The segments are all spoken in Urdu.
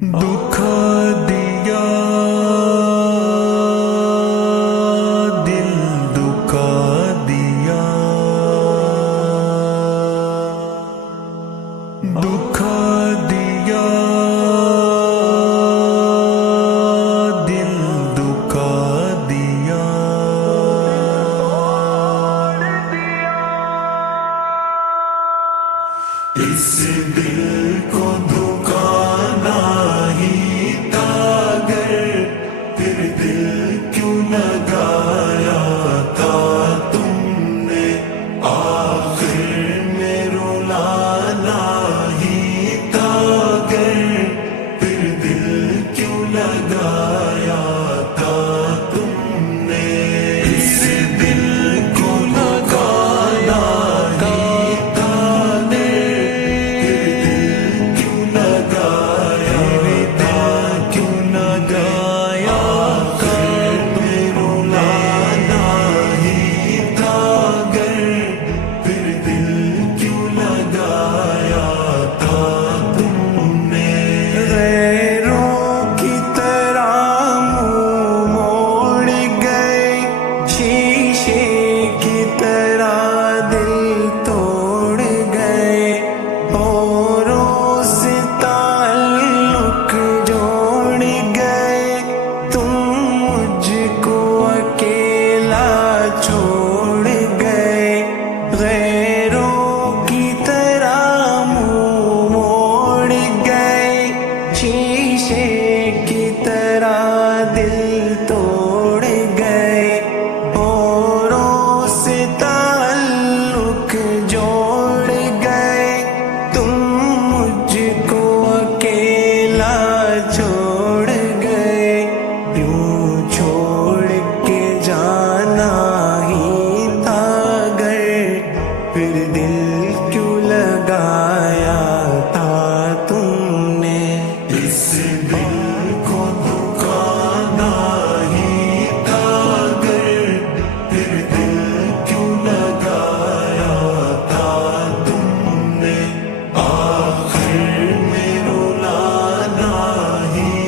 دکھا دیا دل دکھا دیا دکھا دیا دل دکھا دیا اس دل کو دکھانا ہی تھا گر پھر دل کیوں لگایا تھا تم نے آخر میں رلانا ہی تھا گر پھر دل کیوں لگایا تھا تم نے اس دل کو لگانا ہی تھا ہی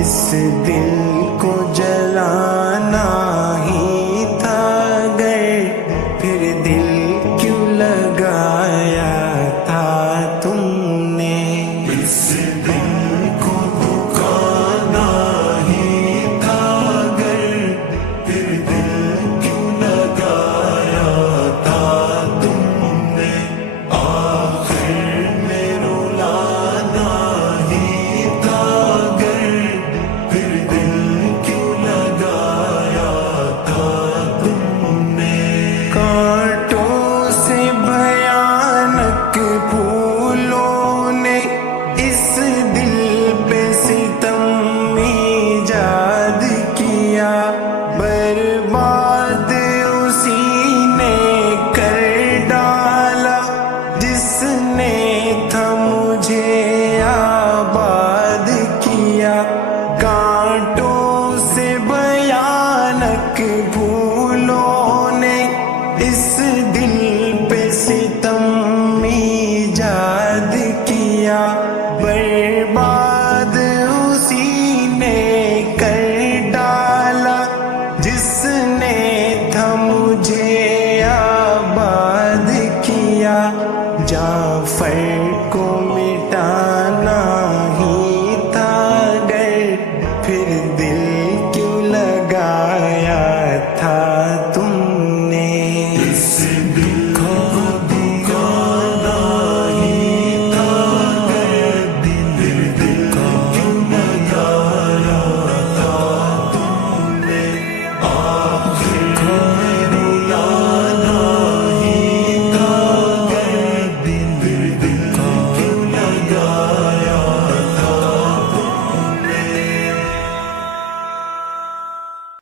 اس دل کو جلانا ہی تھا اگر پھر دل کیوں لگایا تھا تم نے؟ اس دل کو دکھانا ہی تھا اگر پھر دل کیوں لگایا تھا تم نے؟ آخر میں رلانا ہی تھا اگر پھر دل کیوں لگایا تھا تم نے؟ کانٹوں سے بھیانک پھولوں نے اس دل پہ ستم ایجاد کیا، برباد اسی نے کر ڈالا جس نے تھا مجھے آباد کیا۔